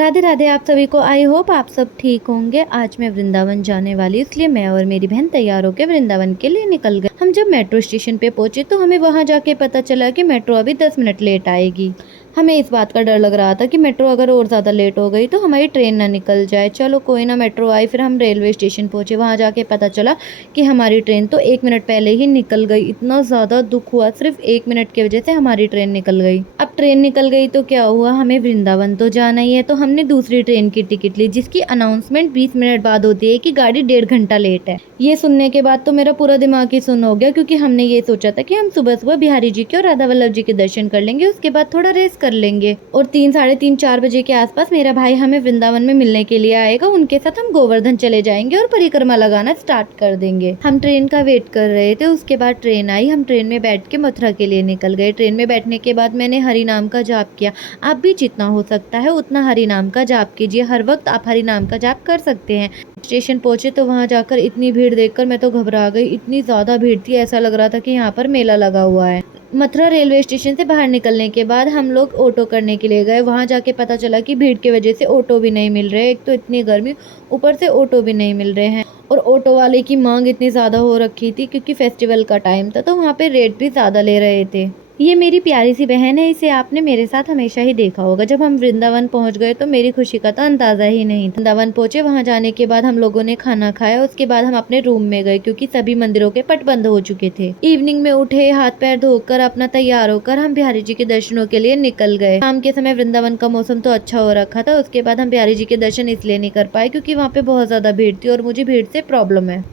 राधे राधे आप सभी को। आई होप आप सब ठीक होंगे। आज मैं वृंदावन जाने वाली, इसलिए मैं और मेरी बहन तैयार होकर वृंदावन के लिए निकल गए। हम जब मेट्रो स्टेशन पे पहुंचे तो हमें वहां जाके पता चला कि मेट्रो अभी 10 मिनट लेट आएगी। हमें इस बात का डर लग रहा था कि मेट्रो अगर और ज़्यादा लेट हो गई तो हमारी ट्रेन ना निकल जाए। चलो कोई ना, मेट्रो आई। फिर हम रेलवे स्टेशन पहुंचे। वहां जाके पता चला कि हमारी ट्रेन तो 1 मिनट पहले ही निकल गई। इतना ज़्यादा दुख हुआ, सिर्फ 1 मिनट की वजह से हमारी ट्रेन निकल गई। अब ट्रेन निकल गई तो क्या हुआ, हमें वृंदावन तो जाना ही है, तो हमने दूसरी ट्रेन की टिकट ली जिसकी अनाउंसमेंट 20 मिनट बाद होती है कि गाड़ी 1.5 घंटा लेट है। ये सुनने के बाद तो मेरा पूरा दिमाग ही सुन्न हो गया, क्योंकि हमने ये सोचा था कि हम सुबह सुबह बिहारी जी के और राधा वल्लभ जी के दर्शन कर लेंगे, उसके बाद थोड़ा रेस्ट कर लेंगे और 3, साढ़े 3, 4 बजे के आसपास मेरा भाई हमें वृंदावन में मिलने के लिए आएगा। उनके साथ हम गोवर्धन चले जाएंगे और परिक्रमा लगाना स्टार्ट कर देंगे। हम ट्रेन का वेट कर रहे थे, उसके बाद ट्रेन आई। हम ट्रेन में बैठ के मथुरा के लिए निकल गए। ट्रेन में बैठने के बाद मैंने हरि नाम का जाप किया। आप भी जितना हो सकता है उतना हरि नाम का जाप कीजिए। हर वक्त आप हरि नाम का जाप कर सकते हैं। स्टेशन पहुंचे तो वहां जाकर इतनी भीड़ देखकर मैं तो घबरा गई। इतनी ज्यादा भीड़ थी, ऐसा लग रहा था कि यहाँ पर मेला लगा हुआ है। मथुरा रेलवे स्टेशन से बाहर निकलने के बाद हम लोग ऑटो करने के लिए गए। वहां जाके पता चला कि भीड़ की वजह से ऑटो भी नहीं मिल रहे। एक तो इतनी गर्मी, ऊपर से ऑटो भी नहीं मिल रहे हैं और ऑटो वाले की मांग इतनी ज़्यादा हो रखी थी क्योंकि फेस्टिवल का टाइम था, तो वहाँ पे रेट भी ज़्यादा ले रहे थे। ये मेरी प्यारी सी बहन है, इसे आपने मेरे साथ हमेशा ही देखा होगा। जब हम वृंदावन पहुंच गए तो मेरी खुशी का तो अंदाजा ही नहीं था। वृंदावन पहुंचे, वहां जाने के बाद हम लोगों ने खाना खाया। उसके बाद हम अपने रूम में गए क्योंकि सभी मंदिरों के पट बंद हो चुके थे। इवनिंग में उठे, हाथ पैर धोकर अपना तैयार होकर हम बिहारी जी के दर्शनों के लिए निकल गए। शाम के समय वृंदावन का मौसम तो अच्छा हो रखा था। उसके बाद हम बिहारी जी के दर्शन इसलिए नहीं कर पाए क्योंकि वहाँ पे बहुत ज्यादा भीड़ थी और मुझे भीड़ से प्रॉब्लम है।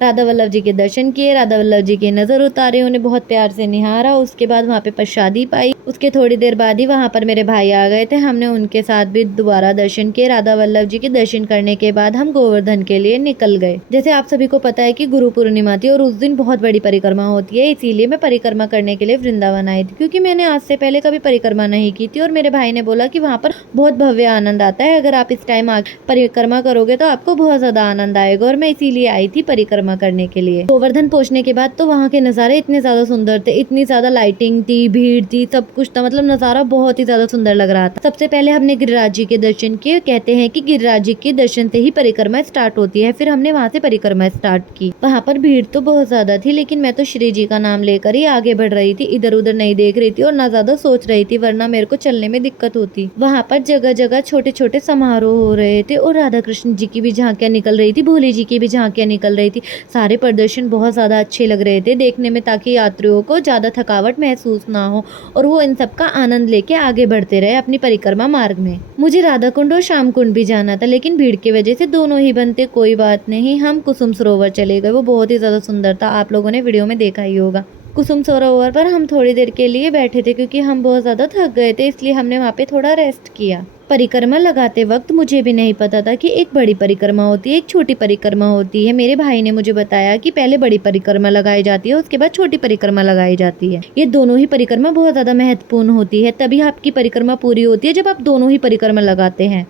राधा वल्लभ जी के दर्शन किए, राधा वल्लभ जी की नजर उतारे, उन्हें बहुत प्यार से निहारा। उसके बाद वहाँ पे प्रसादी पाई। उसके थोड़ी देर बाद ही वहाँ पर मेरे भाई आ गए थे। हमने उनके साथ भी दोबारा दर्शन किए। राधा वल्लभ जी के दर्शन करने के बाद हम गोवर्धन के लिए निकल गए। जैसे आप सभी को पता है कि गुरु पूर्णिमा थी और उस दिन बहुत बड़ी परिक्रमा होती है, इसीलिए मैं परिक्रमा करने के लिए वृंदावन आई थी क्योंकि मैंने आज से पहले कभी परिक्रमा नहीं की थी और मेरे भाई ने बोला कि वहाँ पर बहुत भव्य आनंद आता है। अगर आप इस टाइम परिक्रमा करोगे तो आपको बहुत ज्यादा आनंद आएगा और मैं इसीलिए आई थी परिक्रमा करने के लिए। गोवर्धन पहुंचने के बाद तो वहाँ के नज़ारे इतने ज्यादा सुंदर थे, इतनी ज्यादा लाइटिंग थी, भीड़ थी, सब कुछ था। मतलब नज़ारा बहुत ही ज्यादा सुंदर लग रहा था। सबसे पहले हमने गिरिराज जी के दर्शन किए। कहते हैं कि गिरिराज जी के दर्शन से ही परिक्रमा स्टार्ट होती है। फिर हमने वहाँ से परिक्रमा स्टार्ट की। वहाँ पर भीड़ तो बहुत ज्यादा थी, लेकिन मैं तो श्री जी का नाम लेकर ही आगे बढ़ रही थी, इधर उधर नहीं देख रही थी और ना ज्यादा सोच रही थी, वरना मेरे को चलने में दिक्कत होती। वहाँ पर जगह जगह छोटे छोटे समारोह हो रहे थे और राधा कृष्ण जी की भी झांकियां निकल रही थी, भोले जी की भी झांकियां निकल रही थी। सारे प्रदर्शन बहुत ज़्यादा अच्छे लग रहे थे देखने में, ताकि यात्रियों को ज़्यादा थकावट महसूस ना हो और वो इन सब का आनंद लेके आगे बढ़ते रहे अपनी परिक्रमा मार्ग में। मुझे राधा कुंड और श्याम कुंड भी जाना था, लेकिन भीड़ की वजह से दोनों ही बनते। कोई बात नहीं, हम कुसुम सरोवर चले गए। वो बहुत ही ज़्यादा सुंदर था, आप लोगों ने वीडियो में देखा ही होगा। कुसुम सरोवर पर हम थोड़ी देर के लिए बैठे थे क्योंकि हम बहुत ज़्यादा थक गए थे, इसलिए हमने वहाँ पे थोड़ा रेस्ट किया। परिक्रमा लगाते वक्त मुझे भी नहीं पता था कि एक बड़ी परिक्रमा होती है, एक छोटी परिक्रमा होती है। मेरे भाई ने मुझे बताया कि पहले बड़ी परिक्रमा लगाई जाती है, उसके बाद छोटी परिक्रमा लगाई जाती है। ये दोनों ही परिक्रमा बहुत ज़्यादा महत्वपूर्ण होती है, तभी आपकी परिक्रमा पूरी होती है जब आप दोनों ही परिक्रमा लगाते हैं।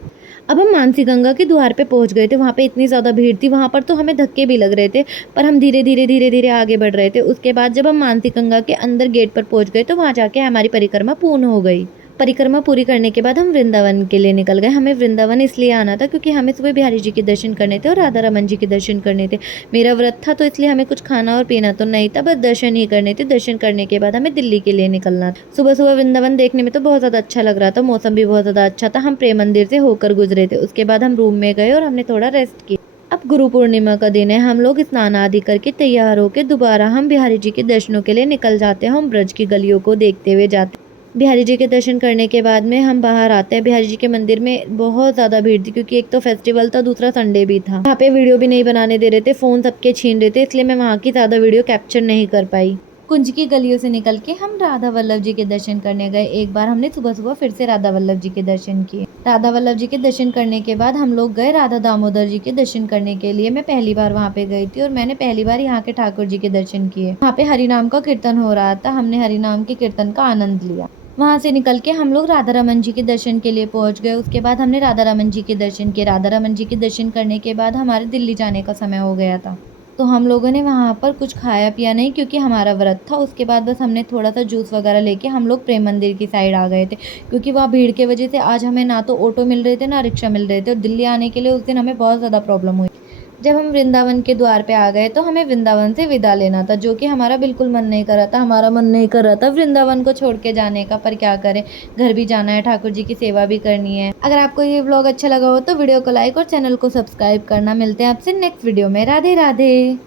अब हम मानसी गंगा के द्वार पे पहुंच गए थे। वहाँ पे इतनी ज़्यादा भीड़ थी, वहाँ पर तो हमें धक्के भी लग रहे थे, पर हम धीरे धीरे आगे बढ़ रहे थे। उसके बाद जब हम मानसी गंगा के अंदर गेट पर पहुंच गए तो वहाँ जाके हमारी परिक्रमा पूर्ण हो गई। परिक्रमा पूरी करने के बाद हम वृंदावन के लिए निकल गए। हमें वृंदावन इसलिए आना था क्योंकि हमें सुबह बिहारी जी के दर्शन करने थे और राधा रमन जी के दर्शन करने थे। मेरा व्रत था तो इसलिए हमें कुछ खाना और पीना तो नहीं था, बस दर्शन ही करने थे। दर्शन करने के बाद हमें दिल्ली के लिए निकलना था। सुबह सुबह वृंदावन देखने में तो बहुत ज़्यादा अच्छा लग रहा था, मौसम भी बहुत ज़्यादा अच्छा था। हम प्रेम मंदिर से होकर गुजरे थे। उसके बाद हम रूम में गए और हमने थोड़ा रेस्ट किया। अब गुरु पूर्णिमा का दिन है, हम लोग स्नान आदि करके तैयार होकर दोबारा हम बिहारी जी के दर्शनों के लिए निकल जाते हैं। हम ब्रज की गलियों को देखते हुए जाते हैं। बिहारी जी के दर्शन करने के बाद में हम बाहर आते हैं। बिहारी जी के मंदिर में बहुत ज़्यादा भीड़ थी क्योंकि एक तो फेस्टिवल था, दूसरा संडे भी था। वहाँ पे वीडियो भी नहीं बनाने दे रहे थे, फ़ोन सबके छीन रहे थे, इसलिए मैं वहाँ की ज़्यादा वीडियो कैप्चर नहीं कर पाई। कुंज की गलियों से निकल के हम राधा वल्लभ जी के दर्शन करने गए। एक बार हमने सुबह सुबह फिर से राधा वल्लभ जी के दर्शन किए। राधा वल्लभ जी के दर्शन करने के बाद हम लोग गए राधा दामोदर जी के दर्शन करने के लिए। मैं पहली बार वहाँ पे गई थी और मैंने पहली बार यहाँ के ठाकुर जी के दर्शन किए। वहाँ पे हरिनाम का कीर्तन हो रहा था, हमने हरिनाम के कीर्तन का आनंद लिया। वहाँ से निकल के हम लोग राधा रमन जी के दर्शन के लिए पहुँच गए। उसके बाद हमने राधा रमन जी के दर्शन किए। राधा रमन जी के दर्शन करने के बाद हमारे दिल्ली जाने का समय हो गया था, तो हम लोगों ने वहाँ पर कुछ खाया पिया नहीं क्योंकि हमारा व्रत था। उसके बाद बस हमने थोड़ा-सा जूस वगैरह लेके हम लोग प्रेम मंदिर की साइड आ गए थे, क्योंकि वहाँ भीड़ की वजह से आज हमें ना तो ऑटो मिल रहे थे, ना रिक्शा मिल रहे थे और दिल्ली आने के लिए उस दिन हमें बहुत ज़्यादा प्रॉब्लम हुई। जब हम वृंदावन के द्वार पे आ गए तो हमें वृंदावन से विदा लेना था, जो कि हमारा बिल्कुल मन नहीं कर रहा था। हमारा मन नहीं कर रहा था वृंदावन को छोड़ के जाने का, पर क्या करें, घर भी जाना है, ठाकुर जी की सेवा भी करनी है। अगर आपको ये व्लॉग अच्छा लगा हो तो वीडियो को लाइक और चैनल को सब्सक्राइब करना। मिलते हैं आपसे नेक्स्ट वीडियो में। राधे राधे।